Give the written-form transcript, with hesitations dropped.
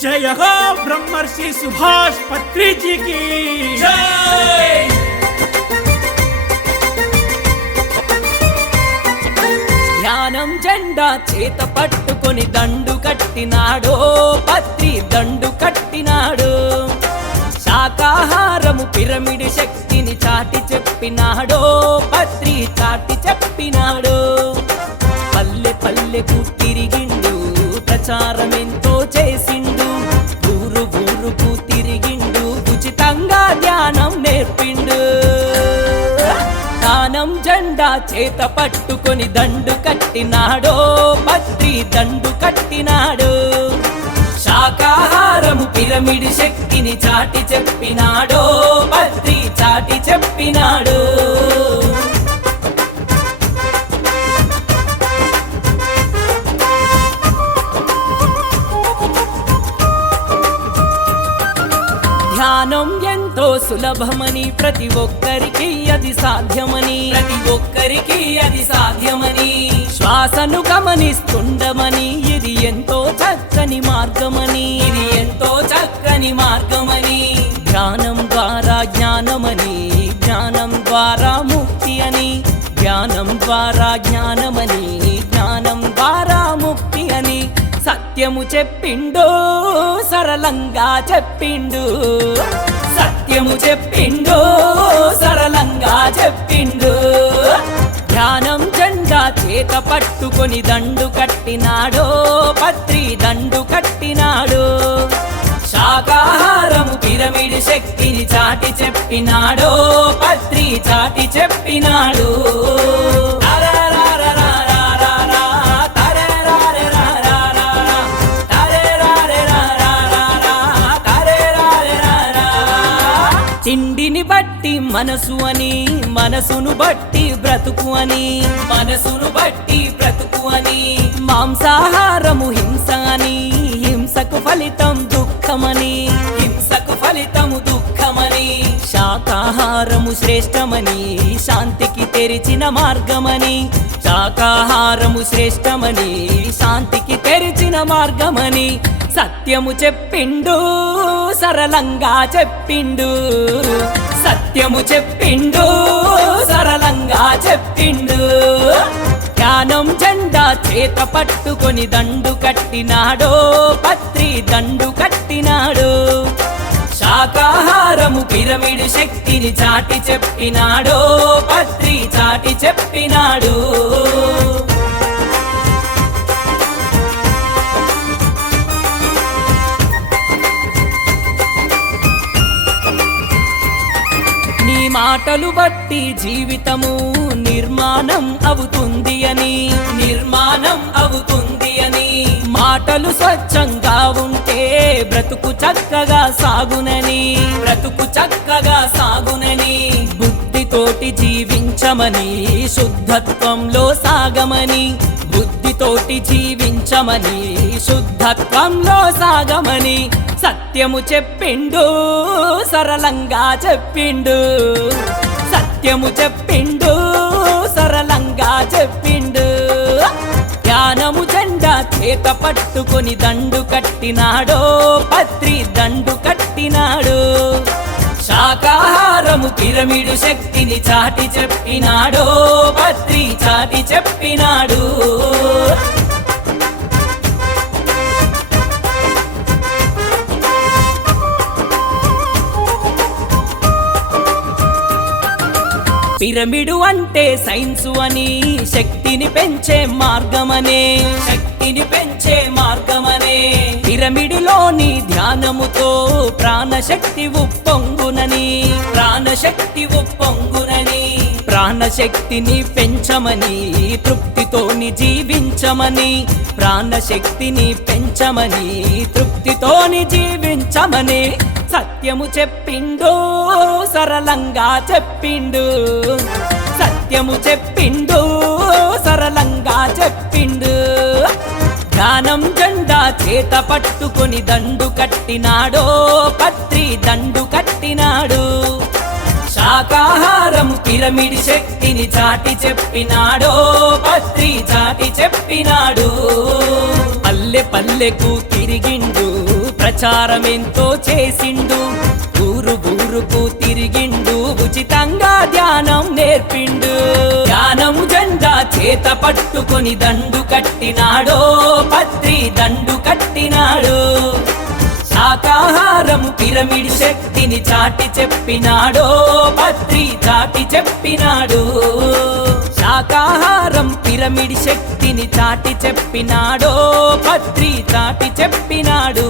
जय हो ब्रह्मर्षि सुभाष पत्री जी की जय। ధ్యానం జెండా చేత పట్టుకొని దండు కట్టినాడో పత్రి దండు కట్టినాడు శాకాహారము పిరమిడ్ శక్తిని చాటి చెప్పినాడో పత్రి చాటి చెప్పినాడు పల్లె పల్లెకు తిరిగిండు ప్రచారం ఎంతో చేసిండు ఊరు ఊరుకు తిరిగిండు ఉచితంగా ధ్యానం నేర్పిండు జ్ఞానం జెండా చేత పట్టుకొని దండు కట్టినాడో పత్రి దండు కట్టినాడు శాకాహారము పిరమిడ్ శక్తిని చాటి చెప్పినాడో పత్రి చాటి చెప్పినాడు ధ్యానం ఎంతో సులభమని ప్రతి ఒక్కరికి అది సాధ్యమని శ్వాసను గమనిస్తుండమని ఇది ఎంతో చక్కని మార్గమని ధ్యానం ద్వారా జ్ఞానమని జ్ఞానం ద్వారా ముక్తి అని ధ్యానం ద్వారా జ్ఞానమని జ్ఞానం ద్వారా ముక్తి అని సత్యము చెప్పిండు సరళంగా చెప్పిండు సత్యము చెప్పిండు సరళంగా చెప్పిండు ధ్యానం జెండా చేత పట్టుకొని దండు కట్టినాడో పత్రి దండు కట్టినాడు శాకాహారము పిరమిడ్ శక్తిని చాటి చెప్పినాడో పత్రి చాటి చెప్పినాడు తిండిని బట్టి మనసు అని మనసును బట్టి బ్రతుకు అని మాంసాహారము హింస అని హింసకు ఫలితం దుఃఖమని శాకాహారము శ్రేష్టమని శాంతికి తెరిచిన మార్గమని శాకాహారము శ్రేష్టమని శాంతికి తెరిచిన మార్గమని సత్యము చెప్పిండు సరళంగా చెప్పిండు సత్యము చెప్పిండు సరళంగా చెప్పిండు జ్ఞానం జెండా చేత పట్టుకొని దండు కట్టినాడో పత్రి దండు కట్టినాడు శాకాహారము పిరమిడ్ శక్తిని చాటి చెప్పినాడో పత్రి చాటి చెప్పినాడు మాటలు బట్టి జీవితము నిర్మాణం అవుతుంది అని మాటలు స్వచ్ఛంగా ఉంటే బ్రతుకు చక్కగా సాగునని బుద్ధితోటి జీవించమని శుద్ధత్వంలో సాగమని బుద్ధితోటి జీవించమని శుద్ధత్వంలో సాగమని సత్యము చెప్పిండు సరళంగా చెప్పిండు సత్యము చెప్పిండు సరళంగా చెప్పిండు జ్ఞానము జెండా చేత పట్టుకొని దండు కట్టినాడో పత్రి దండు కట్టినాడు శాకాహారము పిరమిడ్ శక్తిని చాటి చెప్పినాడో పత్రి చాటి చెప్పినాడు పిరమిడు అంటే సైన్సు అని శక్తిని పెంచే మార్గమనే పిరమిడులోని ధ్యానముతో ప్రాణశక్తి ఉప్పొంగునని ప్రాణశక్తిని పెంచమని తృప్తితోని జీవించమని ప్రాణశక్తిని పెంచమని తృప్తితోని జీవించమని సత్యము చెప్పిండు సరళంగా చెప్పిండు సత్యము చెప్పిండు సరళంగా చెప్పిండు జ్ఞానం జెండా చేత పట్టుకొని దండు కట్టినాడో పత్రి దండు కట్టినాడు శాకాహారము పిరమిడ్ శక్తిని చాటి చెప్పినాడో పత్రి చాటి చెప్పినాడు పల్లె పల్లెకు తిరిగిండు ప్రచారమెంతో చేసిండు, ఊరు ఊరుకు తిరిగిండు, ఉచితంగా ధ్యానం నేర్పిండు. ధ్యానం జెండా చేత పట్టుకొని దండు కట్టినాడో, పత్రి దండు కట్టినాడు. శాకాహారం పిరమిడ్ శక్తిని చాటి చెప్పినాడో, పత్రి చాటి చెప్పినాడు. శాకాహారం పిరమిడ్ శక్తిని చాటి చెప్పినాడో, పత్రి చాటి చెప్పినాడు.